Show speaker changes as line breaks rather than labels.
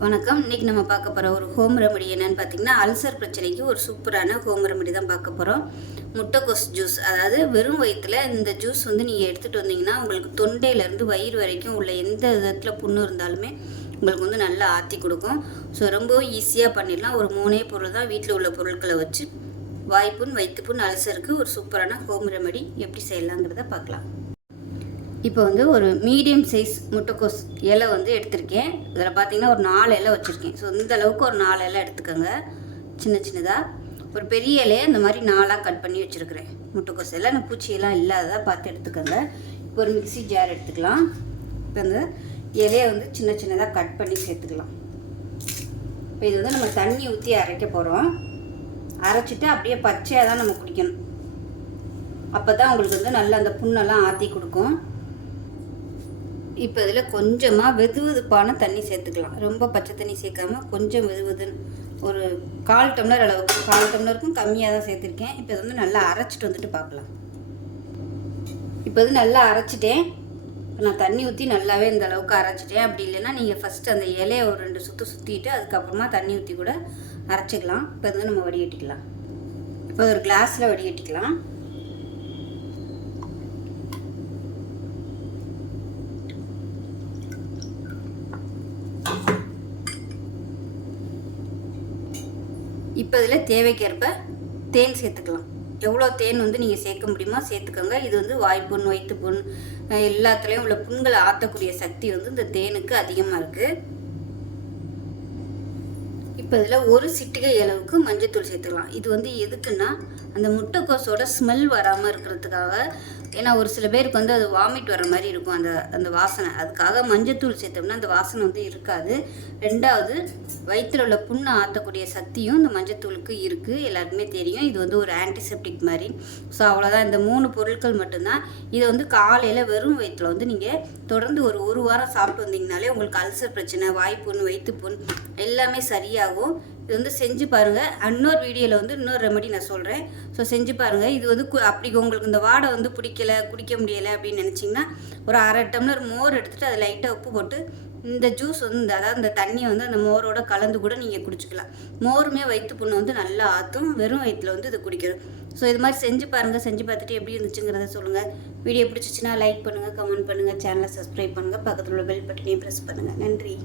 வணக்கம். இன்னைக்கு நம்ம பார்க்க போகிற ஒரு ஹோம் ரெமடி என்னன்னு பார்த்தீங்கன்னா அல்சர் பிரச்சனைக்கு ஒரு சூப்பரான ஹோம் ரெமடி தான் பார்க்க போகிறோம் முட்டைக்கோஸ் ஜூஸ் அதாவது வெறும் வயிற்றில் இந்த ஜூஸ் வந்து நீங்கள் எடுத்துகிட்டு வந்தீங்கன்னா உங்களுக்கு தொண்டையிலேருந்து வயிறு வரைக்கும் உள்ள எந்த விதத்தில் புண்ணு இருந்தாலுமே உங்களுக்கு வந்து நல்லா ஆற்றி கொடுக்கும். ஸோ ரொம்பவும் ஈஸியாக பண்ணிடலாம். ஒரு மூணே பொருள் தான் வீட்டில் உள்ள பொருட்களை வச்சு வாய்ப்புண் வயிற்றுப்புண் அல்சருக்கு ஒரு சூப்பரான ஹோம் ரெமடி எப்படி செய்யலாங்கிறத பார்க்கலாம். இப்போ வந்து ஒரு மீடியம் சைஸ் முட்டைக்கோஸ் இலை வந்து எடுத்திருக்கேன். இதில் பார்த்தீங்கன்னா ஒரு நாலு இலை வச்சுருக்கேன். ஸோ இந்த அளவுக்கு ஒரு நாலு இலை எடுத்துக்கோங்க. சின்ன சின்னதாக ஒரு பெரிய இலையை இந்த மாதிரி நாலாக கட் பண்ணி வச்சுருக்கிறேன். முட்டைக்கோஸ் இலை நான் பூச்சியெல்லாம் இல்லாததாக பார்த்து எடுத்துக்கோங்க. இப்போ ஒரு மிக்ஸி ஜார் எடுத்துக்கலாம். இப்போ அந்த இலையை வந்து சின்ன சின்னதாக கட் பண்ணி சேர்த்துக்கலாம். இப்போ இது வந்து நம்ம தண்ணி ஊற்றி அரைக்க போகிறோம் அரைச்சிட்டு அப்படியே பச்சையாக தான் நம்ம குடிக்கணும். அப்போ தான் உங்களுக்கு வந்து நல்லா அந்த புண்ணெல்லாம் ஆற்றி கொடுக்கும். இப்போ இதில் கொஞ்சமாக வெது வெதுப்பான தண்ணி சேர்த்துக்கலாம். ரொம்ப பச்சை தண்ணி சேர்க்காம கொஞ்சம் வெது வெதுன்னு ஒரு கால் டம்ளர் அளவுக்கு கால் டம்ளருக்கும் கம்மியாக தான் சேர்த்துருக்கேன். இப்போ இது வந்து நல்லா அரைச்சிட்டு வந்துட்டு பார்க்கலாம் இப்போ இது நல்லா அரைச்சிட்டேன். இப்போ நான் தண்ணி ஊற்றி நல்லாவே இந்த அளவுக்கு அரைச்சிட்டேன். அப்படி இல்லைன்னா நீங்கள் ஃபஸ்ட்டு அந்த இலையை ஒரு ரெண்டு சுற்று சுற்றிட்டு அதுக்கப்புறமா தண்ணி ஊற்றி கூட அரைச்சிக்கலாம். இப்போ வந்து நம்ம வடிகட்டிக்கலாம். இப்போ ஒரு கிளாஸில் வடிகட்டிக்கலாம். இப்போ இதில் தேவைக்கேற்ப தேன் சேர்த்துக்கலாம். எவ்வளோ தேன் வந்து நீங்கள் சேர்க்க முடியுமோ சேர்த்துக்கோங்க. இது வந்து வாய்ப்புண் வயிற்றுப்புண் எல்லாத்துலேயும் உள்ள புண்களை ஆற்றக்கூடிய சக்தி வந்து இந்த தேனுக்கு அதிகமாக இருக்குது இப்போ இதில் ஒரு சிட்டிகை அளவுக்கு மஞ்சத்தூள் சேர்த்துக்கலாம். இது வந்து எதுக்குன்னா அந்த முட்டைக்கோஸோட ஸ்மெல் வராமல் இருக்கிறதுக்காக. ஏன்னா ஒரு சில பேருக்கு வந்து அது வாமிட் வர மாதிரி இருக்கும் அந்த அந்த வாசனை. அதுக்காக மஞ்சத்தூள் சேர்த்தோம்னா அந்த வாசனை வந்து இருக்காது. ரெண்டாவது வயிற்றில் உள்ள புண்ணை ஆற்றக்கூடிய சக்தியும் இந்த மஞ்சத்தூளுக்கு இருக்குது எல்லாருக்குமே தெரியும். இது வந்து ஒரு ஆன்டிசெப்டிக் மாதிரி. ஸோ அவ்வளோதான் இந்த மூணு பொருட்கள் மட்டும்தான். இதை வந்து காலையில் வெறும் வயிற்றில் வந்து நீங்கள் தொடர்ந்து ஒரு ஒரு வாரம் சாப்பிட்டு வந்தீங்கனாலே உங்களுக்கு அல்சர் பிரச்சனை வாய்ப்புண் வயிற்றுப்புண் எல்லாமே சரியாக ஆகும் இது வந்து செஞ்சு பாருங்கள் இன்னொரு வீடியோவில் வந்து இன்னொரு ரெமடி நான் சொல்கிறேன் ஸோ செஞ்சு பாருங்கள் இது வந்து கு- அப்படி உங்களுக்கு இந்த வாடை வந்து பிடிக்கல குடிக்க முடியலை அப்படின்னு நினச்சிங்கன்னா ஒரு அரை டம்ளர் மோர் எடுத்துகிட்டு அதை லைட்டாக உப்பு போட்டு இந்த ஜூஸ் வந்து இந்த- அதாவது இந்த தண்ணியை வந்து அந்த மோரோட கலந்து கூட நீங்கள் குடிச்சிக்கலாம். மோருமே வயிற்று புண்ணு வந்து நல்லா ஆற்றும் வெறும் வயிற்றில் வந்து இது குடிக்கணும். ஸோ இது மாதிரி செஞ்சு பாருங்கள் செஞ்சு பார்த்துட்டு எப்படி இருந்துச்சுங்கிறத சொல்லுங்கள் வீடியோ பிடிச்சிச்சின்னா லைக் பண்ணுங்கள் கமெண்ட் பண்ணுங்கள் சேனலை சப்ஸ்கிரைப் பண்ணுங்கள் பக்கத்தில் உள்ள பெல் பட்டனையும் ப்ரெஸ் பண்ணுங்கள் நன்றி.